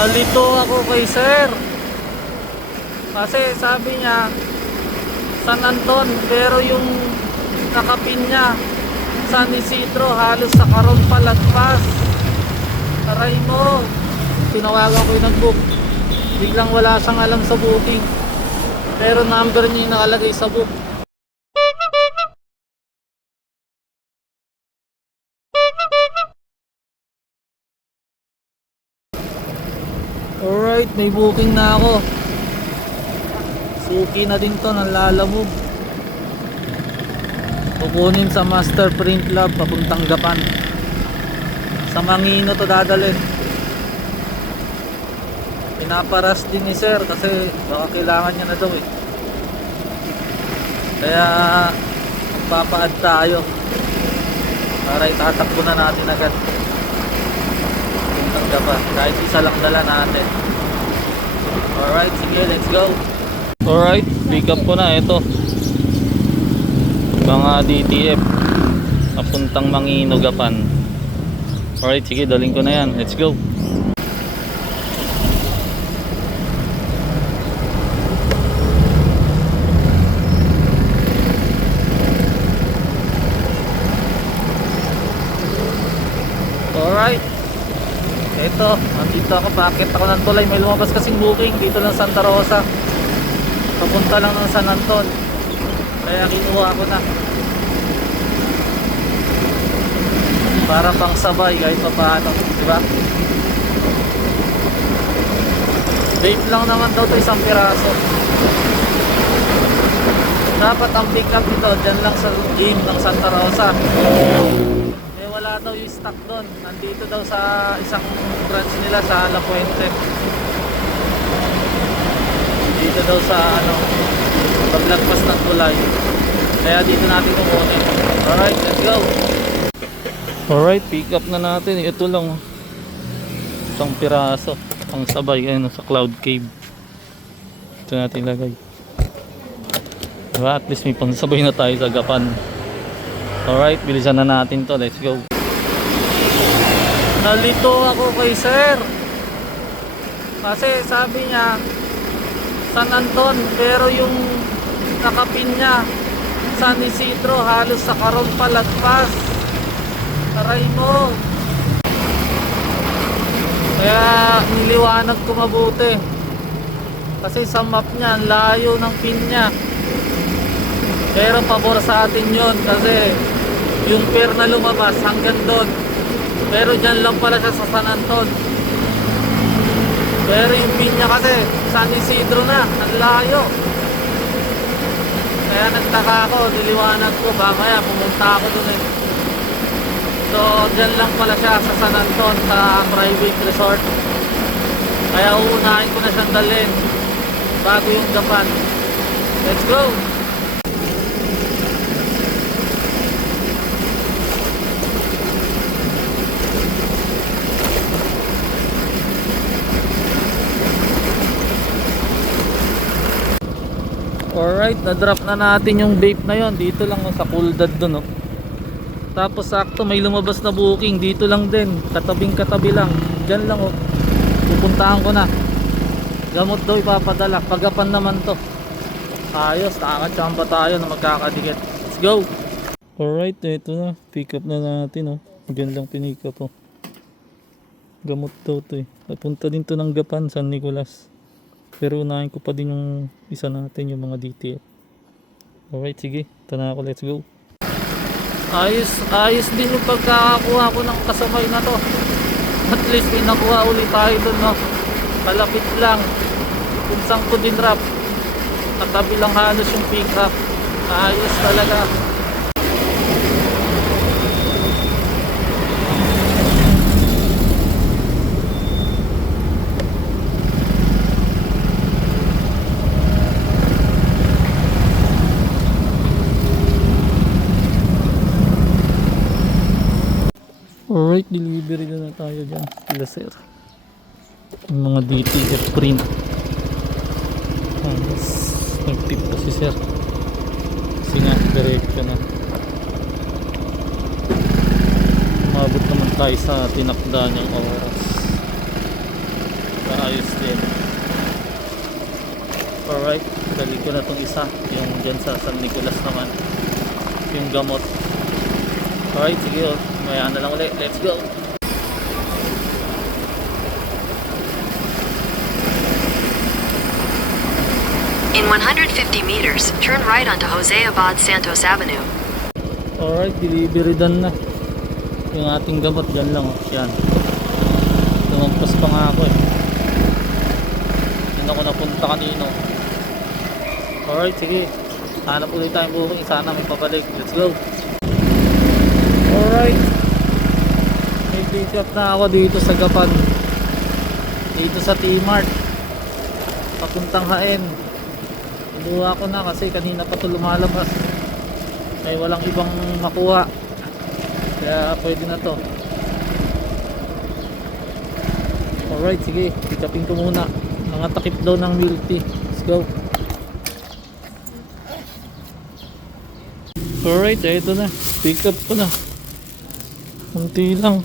Nalito ako kay sir. Kasi sabi niya San Anton, pero yung nakapin niya San Isidro, halos sa Karon palagpas. Aray mo. Tinawagan ko yung nag-book. Biglang wala siyang alam sa booking. Pero number niya yung nakalagay sa book. Alright, may booking na ako. Suki na din to ng Lalamove. Kukunin sa Master Print Lab papuntang Gapan. Sa Mangino to dadalhin. Pinaparas din ni sir kasi baka kailangan niya na daw eh. Kaya magpapa-add tayo para itatakbo na natin agad papuntang Gapan. Kahit isa lang dala natin. Alright, sige, let's go. Alright, pick up ko na ito. Mga DTF papuntang Mangino, Gapan. Alright, sige, daling ko na yan. Let's go. Alright, ito, nandito ako, paakit ako ng tulay. May lumabas kasing booking dito lang Santa Rosa, papunta lang ng San Anton, kaya kinuha ko na para pang sabay kahit pa paano, diba? Vape lang naman daw to, isang piraso. Dapat ang pick up nito dyan lang sa game ng Santa Rosa. Wala daw yung stock doon. Nandito daw sa isang branch nila sa La Puente. Dito daw sa paglagpas ng tulay. Kaya dito natin kukunin. Alright, let's go. Alright, pick up na natin. Ito lang, isang piraso ang sabay ayun, sa Cloud Cave. Ito natin lagay, diba? At least may pansabay na tayo sa Gapan. Alright, bilisan na natin to. Let's go. Nalito ako kay sir. Kasi sabi niya San Anton, pero yung nakapin niya San Isidro, halos sa Karon palagpas. Aray mo. Kaya niliwanag ko mabuti. Kasi sa map niya, ang layo ng pin niya. Pero pabor sa atin yun kasi yung pair na lumabas hanggang doon, pero dyan lang pala siya sa San Anton. Pero yung pin niya kasi San Isidro na, ang layo. Kaya nagtaka ako, niliwanag ko, baka pumunta ako doon eh. So dyan lang pala siya sa San Anton, sa private resort. Kaya uunahin ko na siyang dalhin bago yung Gapan. Let's go. Alright, na-drop na natin yung vape na yon. Dito lang sa Kuldad dun, oh. Tapos sakto may lumabas na booking dito lang din, katabing katabi lang. Diyan lang, oh. Pupuntahan ko na. Gamot daw ipapadala. Pagapan naman to. Ayos, nakakachamba tayo na magkakadikit. Let's go. Alright, ito na. Pick up na natin, oh. Diyan lang pinick up, oh. Gamot daw to eh. Napunta din to ng Gapan, San Nicolas. Pero unahin ko pa din yung isa natin, yung mga DTF. Alright, sige. Ito na ako, let's go. Ayos din yung pagkakakuha ko ng kasabay na to. At least may nakuha ulit tayo dun, no? Kalapit lang. Kung saan ko din wrap. Katabi lang halos yung pick up. Ayos talaga. Alright, delivery na tayo dyan sila sir. Yung mga DTF print. Ayos, nag-tip pa si sir kasi nga diretso na. Umabot naman tayo sa tinakda niyang oras. Ayos din. Alright, dali ko na tong isa. Yung dyan sa San Nicolas naman. Yung gamot. Alright, sige. Maya na lang ulit. Let's go. In 150 meters, turn right onto Jose Abad Santos Avenue. Alright, delivery done na. Yung ating gamot dyan lang. Yan. Lumampas pa nga ako eh. Yan ako napunta kanino. Alright, sige. Hanap ulit tayong booking. Sana may pabalik. Let's go. Alright. May pick up na ako dito sa Gapan. Dito sa T-Mart. Papuntang Haen. Luha ko na kasi kanina pa ito lumalabas. May walang ibang makuha. Kaya pwede na to. Alright, sige. Pick upin ko muna. Mga takip daw ng milk tea. Let's go. Alright, ito na. Pick up ko na. Kunti lang.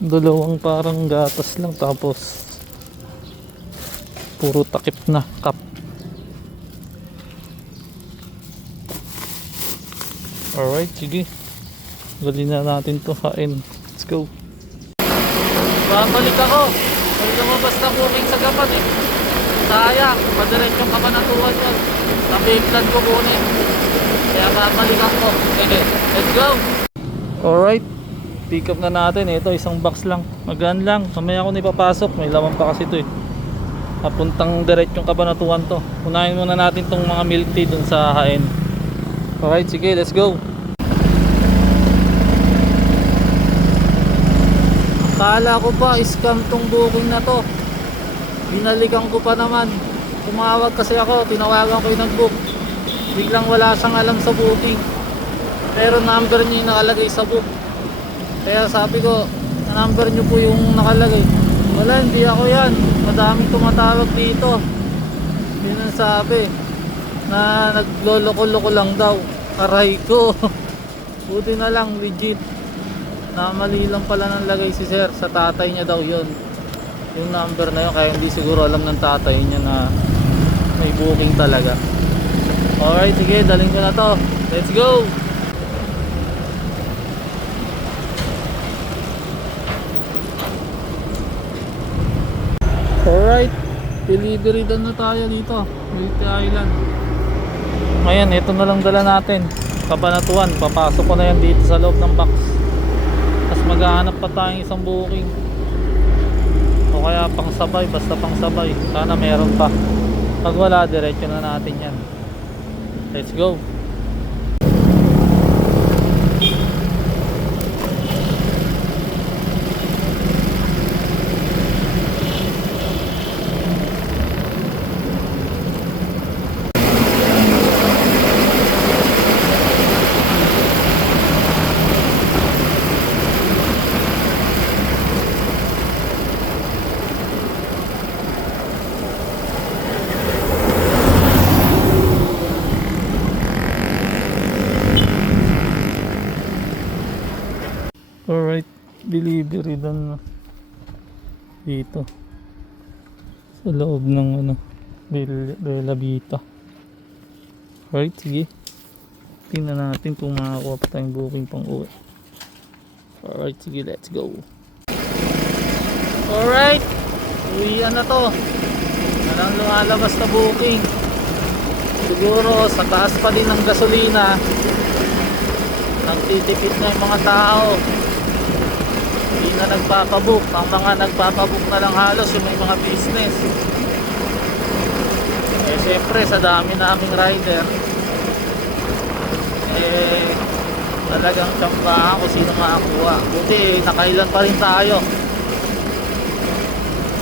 Dalawang parang gatas lang. Tapos puro takip na cup. Alright, sige. Galin na natin to Haen. Let's go. Babalik ako. May lumabas na booking sa Gapan eh. Sayang, padiretsong Kabanatuan yun. Nabi-plan ko kunin. Kaya babalik ako. Okay, let's go. Alright, pick up na natin. Ito, isang box lang. Magaan lang. Mamaya ako ipapasok. May laman pa kasi ito eh. Papuntang diretsong Kabanatuan to. Unahin muna natin tong mga milk tea dun sa Haen. Alright, sige, let's go. Kala ko pa scam tong booking na to. Binalikan ko pa naman. Tumawag kasi ako, tinawagan ko yung nag-book. Biglang wala siyang alam sa booking. Pero number niya yung nakalagay sa book. Kaya sabi ko, number niyo po yung nakalagay. Wala, hindi ako yan. Madaming tumatawag dito. Yun ang sabi. Na nagloloko-loko lang daw. Aray ko. Buti na lang, legit. Namali lang pala ng lagay si sir. Sa tatay niya daw yun. Yung number na yun. Kaya hindi siguro alam ng tatay niya na may booking talaga. Alright, sige, dalhin ko na to. Let's go. Alright, delivery done na tayo dito, Leyte Island. Ngayon, ito na lang dala natin, Kabanatuan. Papasok ko na yan dito sa loob ng box. Tapos maghahanap pa tayong isang booking. O kaya pang sabay, basta pang sabay. Sana meron pa. Pag wala, diretso na natin yan. Let's go. Alright, delivery done na dito sa loob ng ano, Bella Vita. Alright, sige, tingnan natin kung makakuha pa tayong booking pang uwi. Alright, sige, let's go. Alright, uwian na to. Walang lumalabas na booking. Siguro sa taas pa din ng gasolina, nagtitipid na yung mga tao. Hindi na nagpapabook. Ang mga nagpapabook na lang halos yung may mga business. Eh syempre sa dami naming rider, eh talagang tsambahan kung sino makakuha. Buti nakailan pa rin tayo.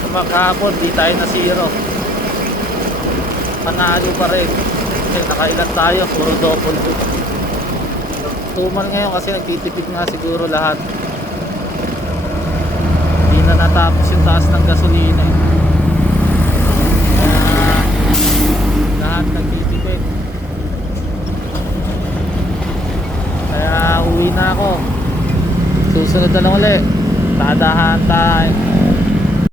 Sa maghapon di tayo na zero. Panalo pa rin. Eh, nakailan tayo, puro double book. Tumal ngayon kasi nagtitipid nga siguro lahat. Hindi na natapos yung taas ng gasolina.